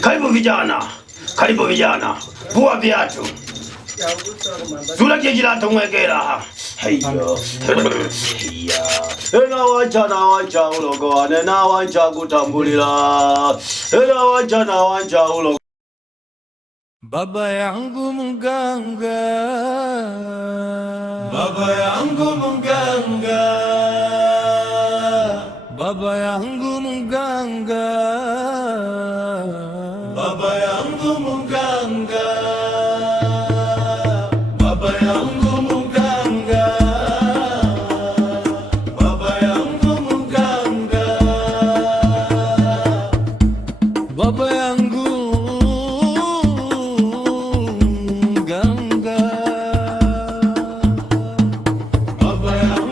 Karibu vijana. Karibu vijana. Vua viatu. Zula kijilato mwegera. Heyo. Ena wanja ulogo nena wanja kutambulira. Ena wanja ulogo. Baba yangu mganga, baba yangu mganga, baba yangu mganga, baba yangu mganga, baba yangu mganga, baba yangu mganga, baba yangu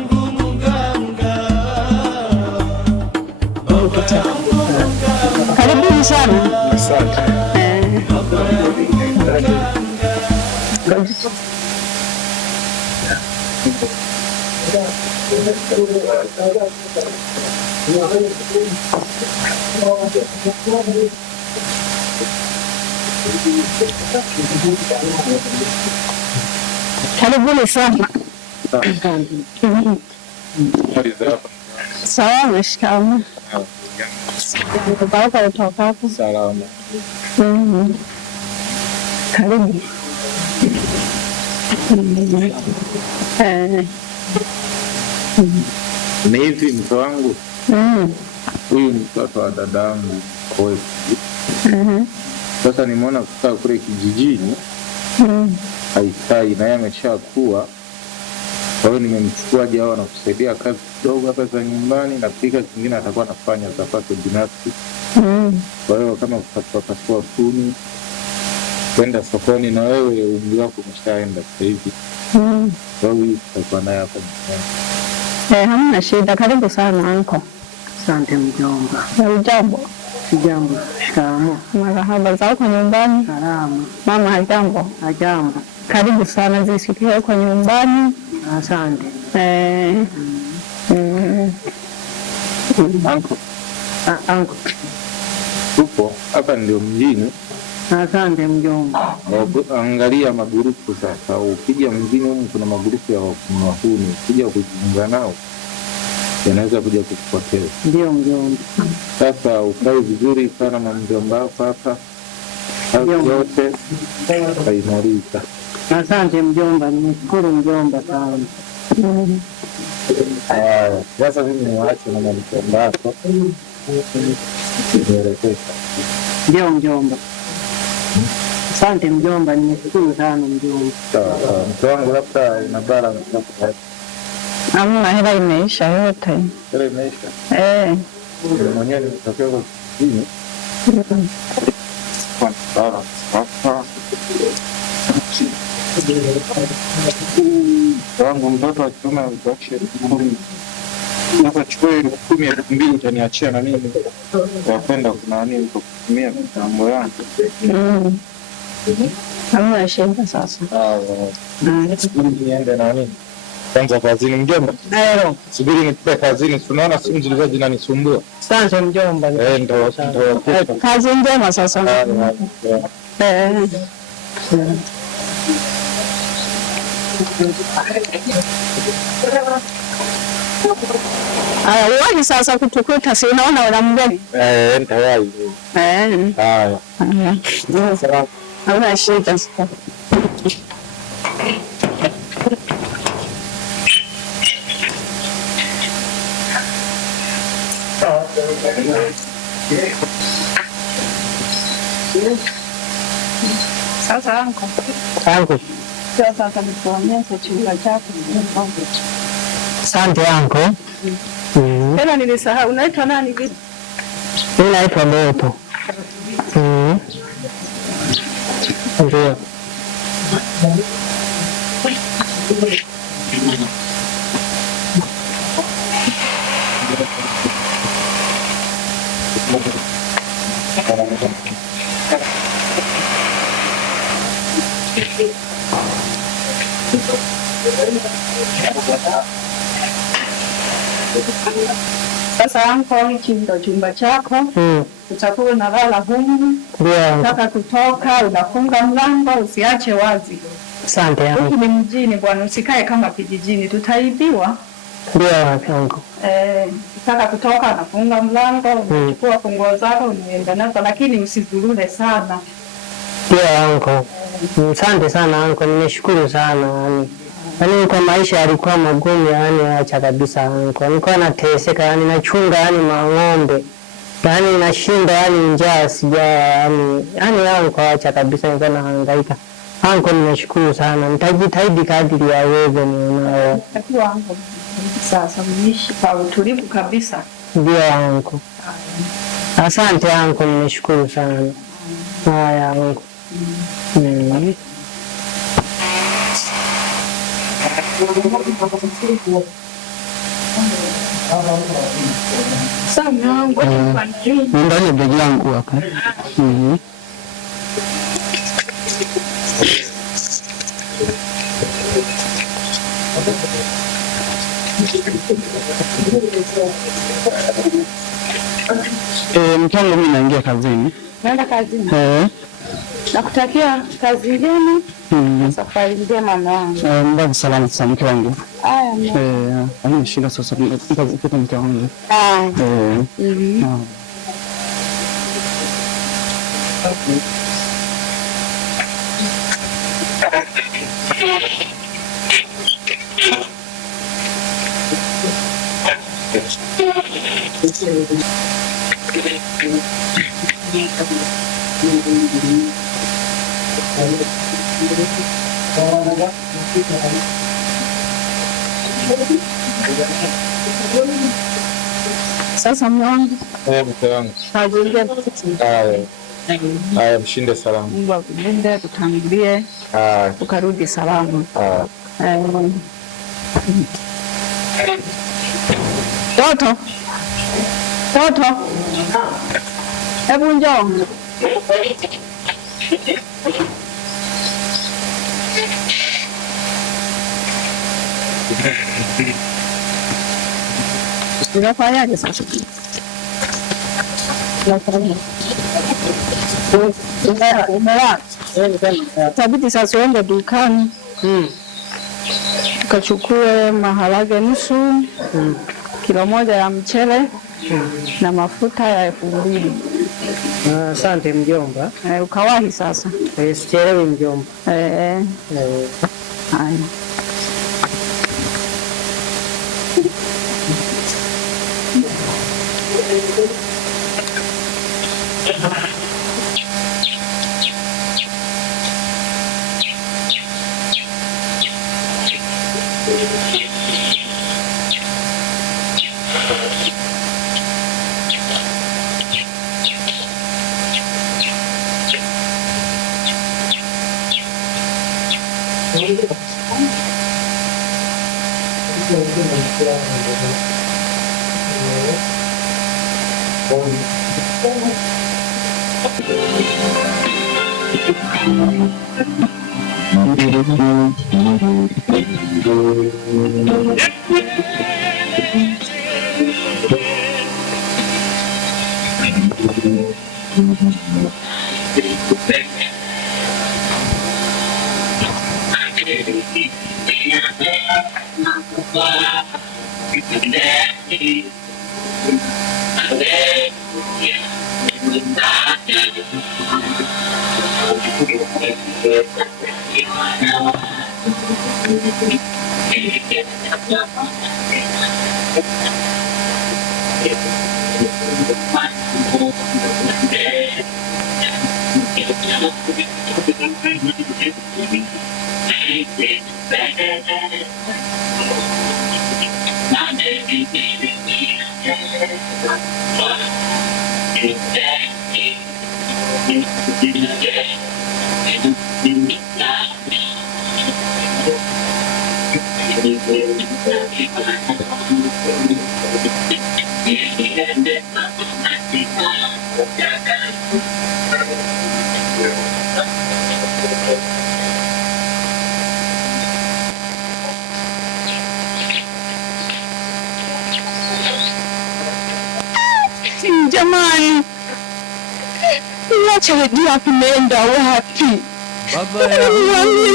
karibuni sana. Asante. Karibuni sana. Salama, shikamoo. Baraka kutoka hapo. Salama. Karibu. Ni hivi mke wangu. Huyu ni mtoto wa dadangu kwetu. Sasa nimeona kukaa kule kijijini haikai, na yeye ameshakuwa. Kwa hiyo nimemchukua aje hao na kusaidia kazi kidogo hapa za nyumbani, na pika zingine atakuwa anafanya za kwake binafsi. Kwa hiyo kama kupasua kuni, kwenda sokoni, na wewe umri wako umeshaenda sasa hivi. Kwa hiyo tutakuwa naye hapa nyumbani. Hamna shida, karibu sana anko. Asante mjomba. Hujambo? Sijambo. Shikamoo. Marahaba, za huko nyumbani? Salama. Mama hajambo? Hajambo. Karibu sana, zisikie huko nyumbani. Asante. Anko. Upo hapa ndio mjini. Asante mjomba. Angalia magurupu sasa. Ukija mjini humu kuna magurupu ya wahuni. Ukija kujiunga nao yanaweza kuja kukupoteza. Ndio mjomba. Sasa ukae vizuri sana na mjomba wako hapa. Kazi yote haimaliza. Asante mjomba, nimeshukuru mjomba sana. Sasa mimi niwaache na mjomba wako. Ndio mjomba. Asante mjomba, nimeshukuru sana mjomba. Sawa, mke wangu labda ina balance hapo. Hamna, hela imeisha yote. Hela imeisha? Mwenyewe nitokea kwa kijijini. Wangu mtoto wa kiume alikuacha 10,000. Sasa chukua 10,000, 2,000 utaniachia na mimi kwa kwenda kuna nini kutumia mambo yangu. Hamna shida sasa. Subiri niende na nini? Kwanza kazini mjomba. Subiri nipite kazini. Tunaona simu zilikuwa zinanisumbua. Asante mjomba. Ndio. Kazi njema sasa. Uwaji sasa kutukuta, si unaona wana mgeni? Nitawai. Haya. Hamna shida. Sasa anko. Sasa nikuonyesha chumba chako. Asante anko. Tena nilisahau, unaitwa nani vipi? Mimi naitwa Doto. Ndio. Sasa anko, hichi ndo chumba chako. Utakuwa unalala humu. Unataka kutoka, unafunga mlango, usiache wazi. Asante huku ni mjini bwana, usikae kama kijijini, tutaibiwa. Ndio anko. Ukitaka kutoka unafunga mlango, unachukua funguo zako unaenda nazo, lakini usizurure sana. Ndio anko. Asante sana anko, nimeshukuru sana yani kwa maisha yalikuwa magumu yani, acha kabisa anko. Nilikuwa nateseka yani, nachunga yani mang'ombe. Yani nashinda yani njaa sija yani anko, acha kabisa, nilikuwa nahangaika. Anko nimeshukuru sana. Nitajitahidi kadri ya uwezo ninao. Takiwa anko sasa mnishi kwa utulivu kabisa. Ndio anko. Asante anko, nimeshukuru sana. Haya anko. Sana anko ndani begi yangu hapa. Mtango mimi naingia kazini. Naenda kazini. Nakutakia kazi njema. Safari njema mwanangu. Mbona salama sana mke wangu. Haya. Shida sasa nitafika mke wangu. Sasa mwanangu. Mke wangu. Haya, mshinde salama. Mungu akulinde, kutangulie. Ukarudi salama. Toto. Hebu njoo. Unafanyaje sasa? Umelala. Tabidi sasa uende dukani. Ukachukue maharage nusu, kilo moja ya mchele na mafuta ya 2,000. Asante mjomba. Ukawahi sasa. Sichelewi mjomba. Haya. Ninacharejea kumeenda wapi? Baba yangu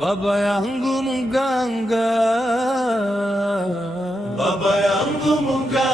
Baba yangu mganga, Baba yangu mganga.